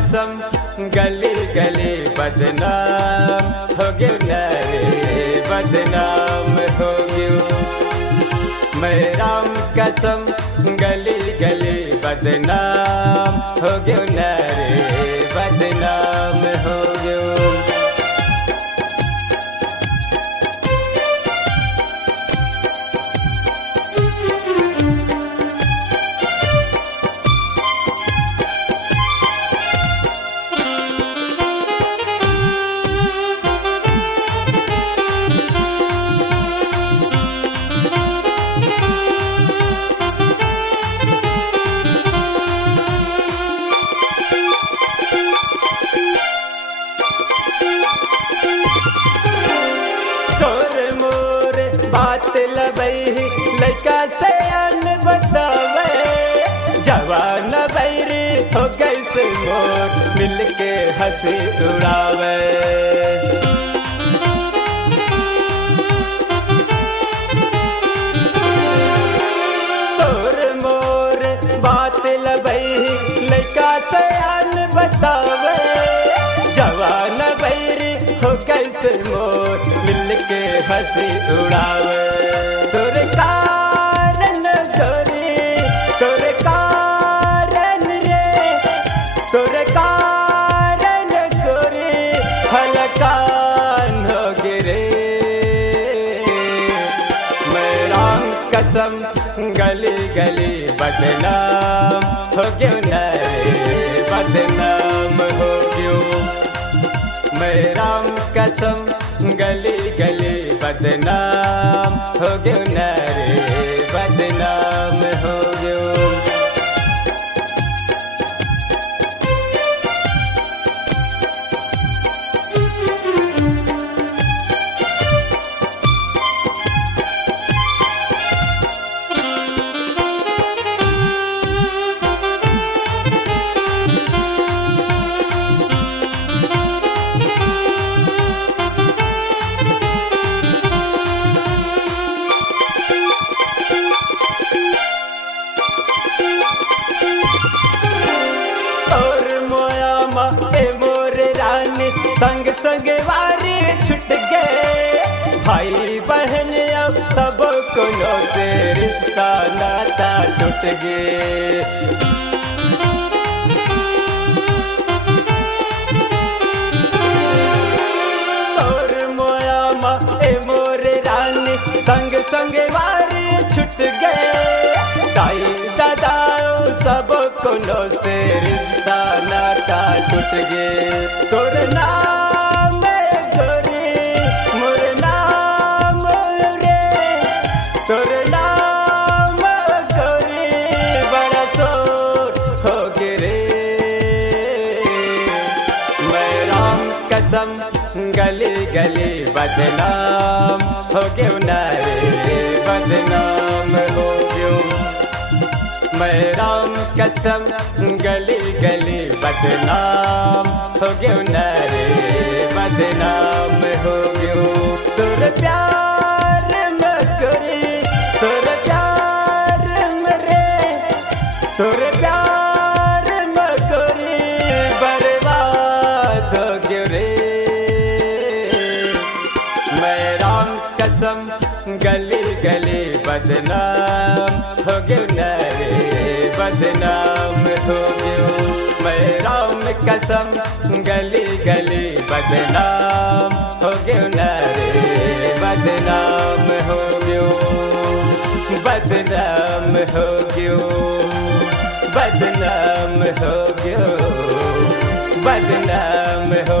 कसम गली गली बदनाम हो गयो न रे बदनाम हो गयो। मैं राम कसम गली गली बदनाम हो गयो न रे बदनाम हो गयो। बात लबई लड़का से अन बतावे जवान बैरी हो गई से मोर मिलके हंसी उड़ावे। तोर मोर बात लबई लड़का से अन बतावे जवान बैरी हो गई से मोर मिलके हंसी उड़ावे। तोरे कारण गोरी तोरे कारण रे तोरे कारण गोरी हलकान हो गिरे। मैं राम कसम गली गली बदनाम हो गयो न रे बदनाम हो गयो। मैं राम कसम गली गली बदनाम हो गयो न रे बदनाम हो गयो। और मोया माए मोरे रानी संग संग वारी छुट गए। भाई बहन अब सब कोनो से रिश्ता नाता टूट गए। और मोया माए मोरे रानी संग संग वारी छुट गए। ताई दादा सब कोनो से रिश्ता नाता टूट गए। तोर नाम गोरी मोर नाम रे तोर नाम गोरी बड़ा शोर हो गिरे। मैं राम कसम गली गली बदनाम हो गयो न रे बदनाम हो गयो। मैं राम कसम गली गली बदनाम हो गयो न रे बदनाम हो गयो। तोर प्यार में गोरी तोर प्यार में रे तोर प्यार में गोरी बर्बाद हो गयो रे। मैं राम कसम गली गली बदनाम हो गयो न रे बदनाम हो गयो। मैं राम कसम गली गली बदनाम हो गयो न रे बदनाम हो गयो। बदनाम हो गयो बदनाम हो गयो बदनाम हो